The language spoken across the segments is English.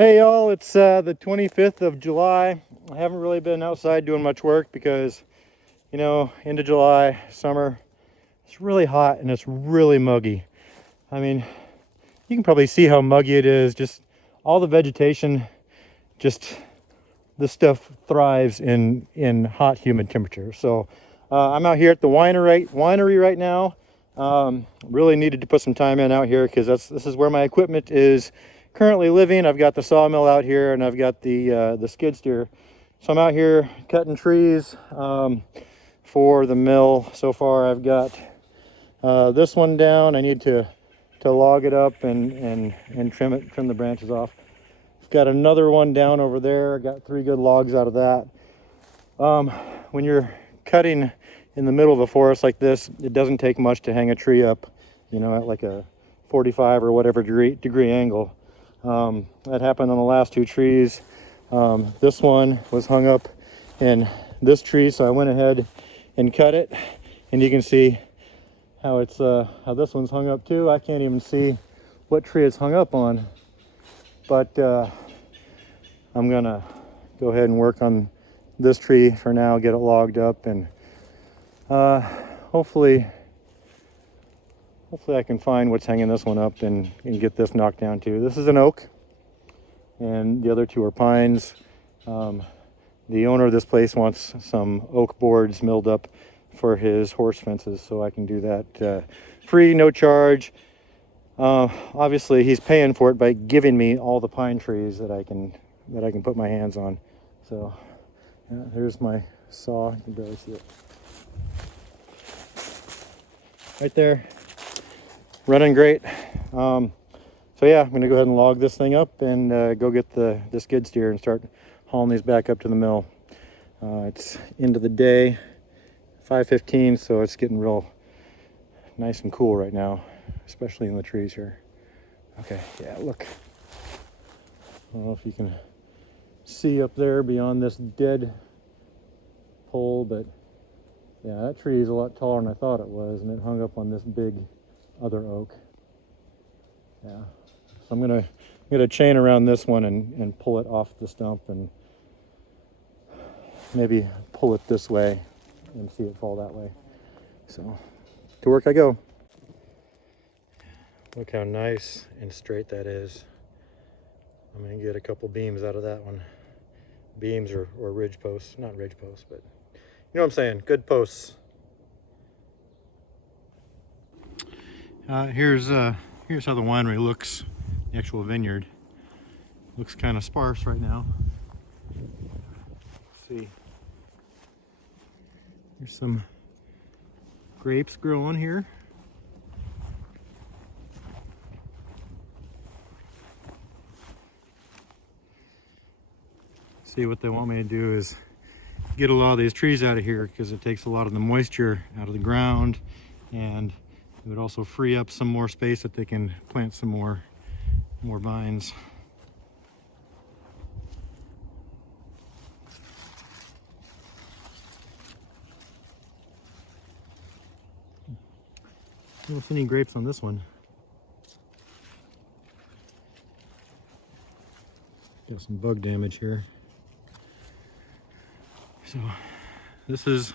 Hey y'all, it's the 25th of July. I haven't really been outside doing much work because, into July, summer, it's really hot and it's really muggy. I mean, you can probably see how muggy it is. Just all the vegetation, just this stuff thrives in hot, humid temperatures. So I'm out here at the winery right now. Really needed to put some time in out here because this is where my equipment is currently living. I've got the sawmill out here and I've got the skid steer. So I'm out here cutting trees for the mill. So far I've got this one down. I need to log it up and trim the branches off. I've got another one down over there. I got 3 good logs out of that. When you're cutting in the middle of a forest like this, it doesn't take much to hang a tree up, at like a 45 or whatever degree angle. That happened on the last 2 trees. This one was hung up in this tree, so I went ahead and cut it, and you can see how it's how this one's hung up too. I can't even see what tree it's hung up on, but I'm gonna go ahead and work on this tree for now, get it logged up, and hopefully I can find what's hanging this one up and get this knocked down too. This is an oak and the other 2 are pines. The owner of this place wants some oak boards milled up for his horse fences, so I can do that free, no charge. Obviously he's paying for it by giving me all the pine trees that I can put my hands on. So yeah, here's my saw. You can barely see it. Right there. Running great. So yeah, I'm gonna go ahead and log this thing up and go get the skid steer and start hauling these back up to the mill. It's end of the day, 5:15, so it's getting real nice and cool right now, especially in the trees here. Okay, yeah, look. I don't know if you can see up there beyond this dead pole, but yeah, that tree is a lot taller than I thought it was, and it hung up on this big other oak. Yeah, so I'm gonna chain around this one and pull it off the stump and maybe pull it this way and see it fall that way. So to work I go. Look how nice and straight that is. I'm gonna get a couple beams out of that one. Beams or ridge posts, not ridge posts, but you know what I'm saying, good posts. Here's how the winery looks, the actual vineyard. Looks kind of sparse right now. Let's see. There's some grapes growing here. See, what they want me to do is get a lot of these trees out of here because it takes a lot of the moisture out of the ground, and it would also free up some more space that they can plant some more vines. I don't see any grapes on this one. Got some bug damage here. So this is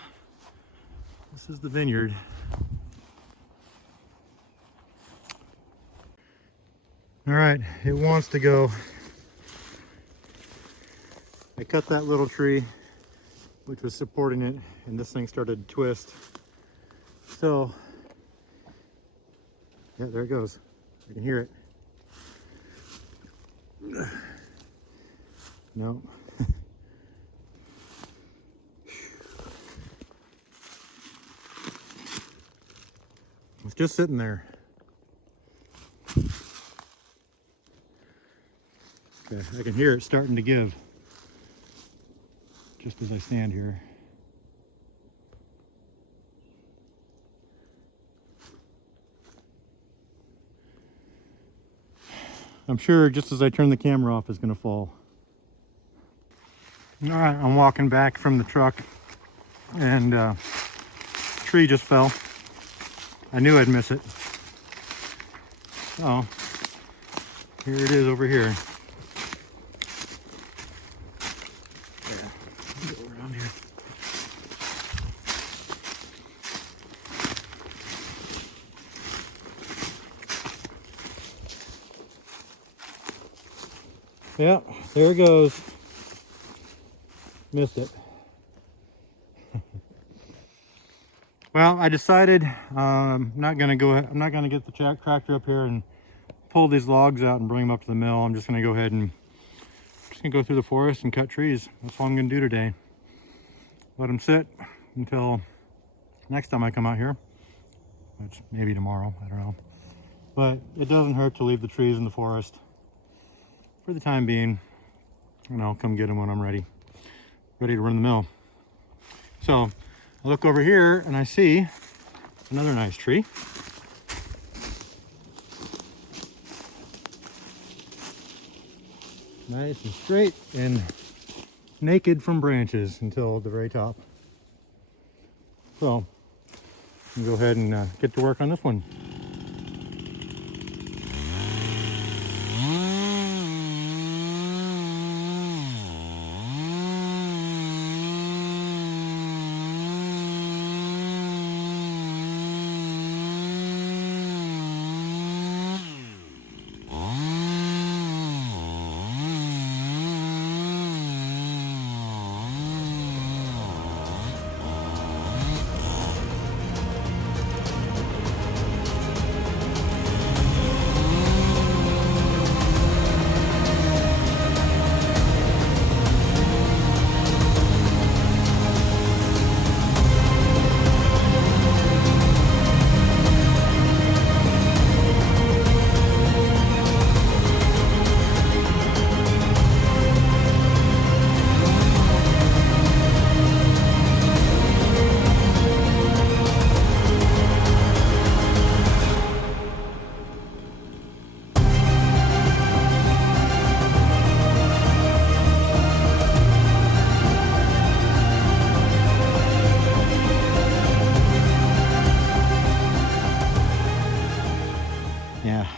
the vineyard. All right, it wants to go. I cut that little tree which was supporting it, and this thing started to twist. So yeah, there it goes. I can hear it. No. It's just sitting there. Okay, I can hear it starting to give just as I stand here. I'm sure just as I turn the camera off, it's gonna fall. All right, I'm walking back from the truck, and tree just fell. I knew I'd miss it. Oh, here it is over here. Yeah, there it goes. Missed it. Well, I decided I'm not gonna get the tractor up here and pull these logs out and bring them up to the mill. I'm just gonna go ahead and go through the forest and cut trees. That's all I'm gonna do today. Let them sit until next time I come out here, which maybe tomorrow, I don't know. But it doesn't hurt to leave the trees in the forest for the time being, and I'll come get them when I'm ready to run the mill. So I look over here and I see another nice tree. Nice and straight and naked from branches until the very top. So I'll go ahead and get to work on this one.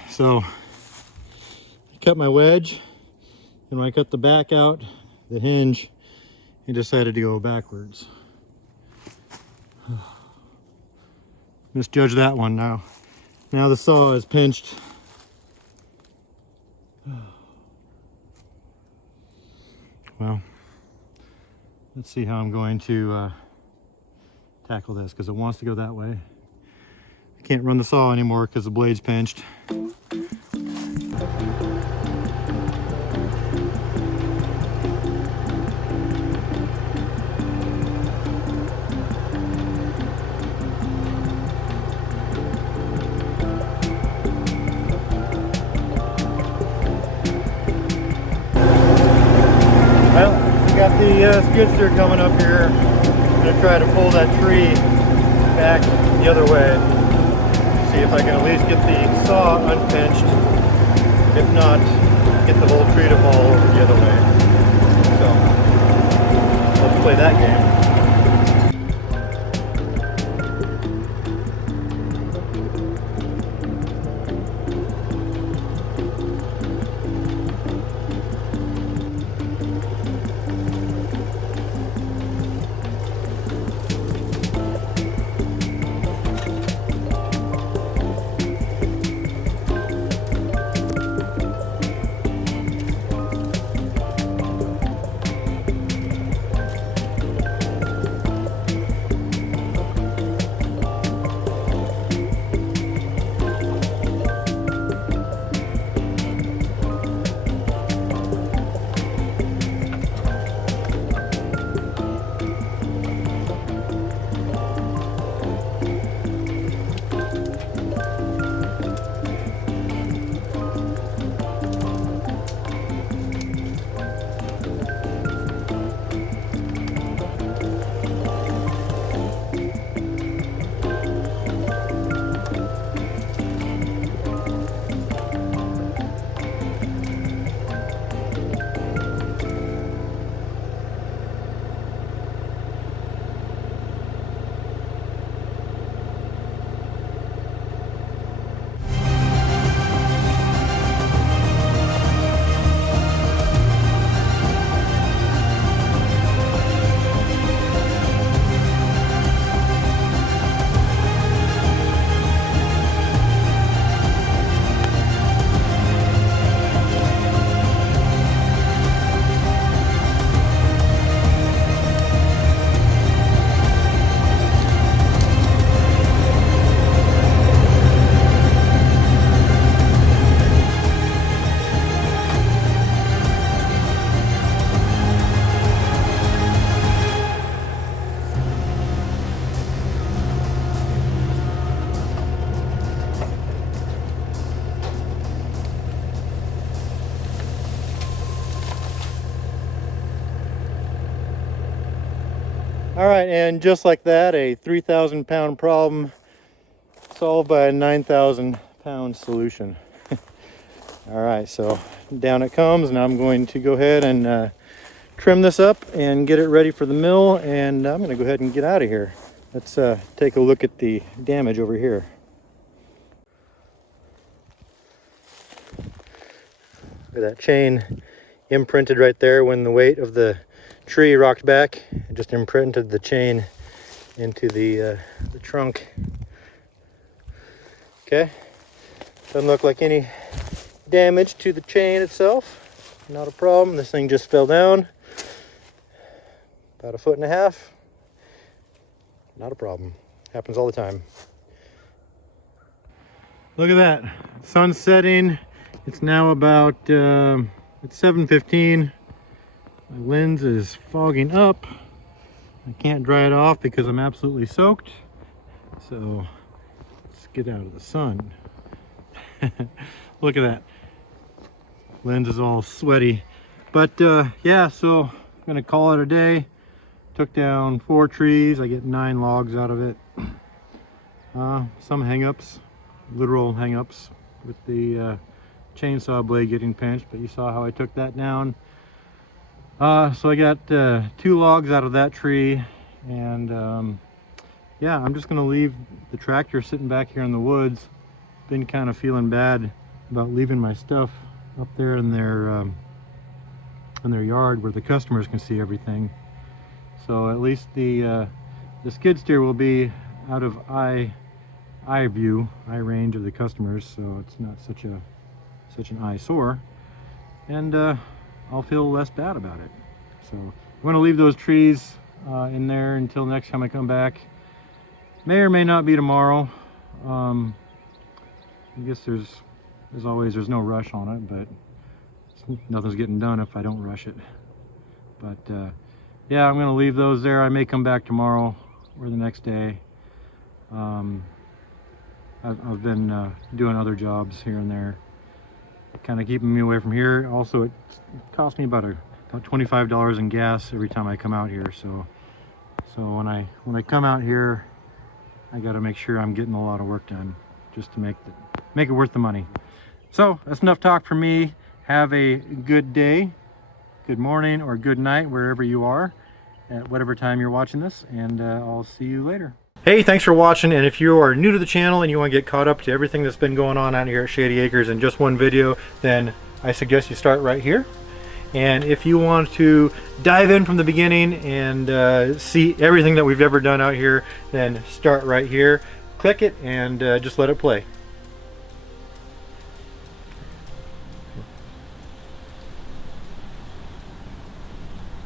So I cut my wedge, and when I cut the back out, the hinge, it decided to go backwards. Misjudged that one now. Now the saw is pinched. Well, let's see how I'm going to tackle this, because it wants to go that way. I can't run the saw anymore because the blade's pinched. Well, we got the skid steer coming up here. I'm going to try to pull that tree back the other way. See if I can at least get the saw unpinched. If not, get the whole tree to fall over the other way. So, let's play that game. All right, and just like that, a 3,000 pound problem solved by a 9,000 pound solution. All right, so down it comes. Now I'm going to go ahead and trim this up and get it ready for the mill, and I'm going to go ahead and get out of here. Let's take a look at the damage over here. Look at that chain imprinted right there when the weight of the tree rocked back. It just imprinted the chain into the trunk. Okay, doesn't look like any damage to the chain itself. Not a problem. This thing just fell down about 1.5 feet. Not a problem. Happens all the time. Look at that. Sun's setting. It's now about it's 7:15. My lens is fogging up. I can't dry it off because I'm absolutely soaked. So let's get out of the sun. Look at that. Lens is all sweaty. But yeah, so I'm gonna call it a day. Took down 4 trees. I get 9 logs out of it. Some hang-ups, literal hang-ups with the chainsaw blade getting pinched, but you saw how I took that down. So I got 2 logs out of that tree, and yeah, I'm just gonna leave the tractor sitting back here in the woods. Been kind of feeling bad about leaving my stuff up there in their yard where the customers can see everything. So at least the skid steer will be out of eye range of the customers, so it's not such an eyesore, and I'll feel less bad about it. So I'm going to leave those trees in there until next time I come back. May or may not be tomorrow. I guess there's no rush on it, but nothing's getting done if I don't rush it. But yeah, I'm going to leave those there. I may come back tomorrow or the next day. I've been doing other jobs here and there, kind of keeping me away from here. Also, it cost me about $25 in gas every time I come out here. So when I come out here, I got to make sure I'm getting a lot of work done just to make it worth the money. So that's enough talk for me. Have a good day, good morning, or good night wherever you are at whatever time you're watching this, and I'll see you later. Hey, thanks for watching, and if you are new to the channel and you want to get caught up to everything that's been going on out here at Shady Acres in just one video, then I suggest you start right here. And if you want to dive in from the beginning and see everything that we've ever done out here, then start right here, click it, and just let it play.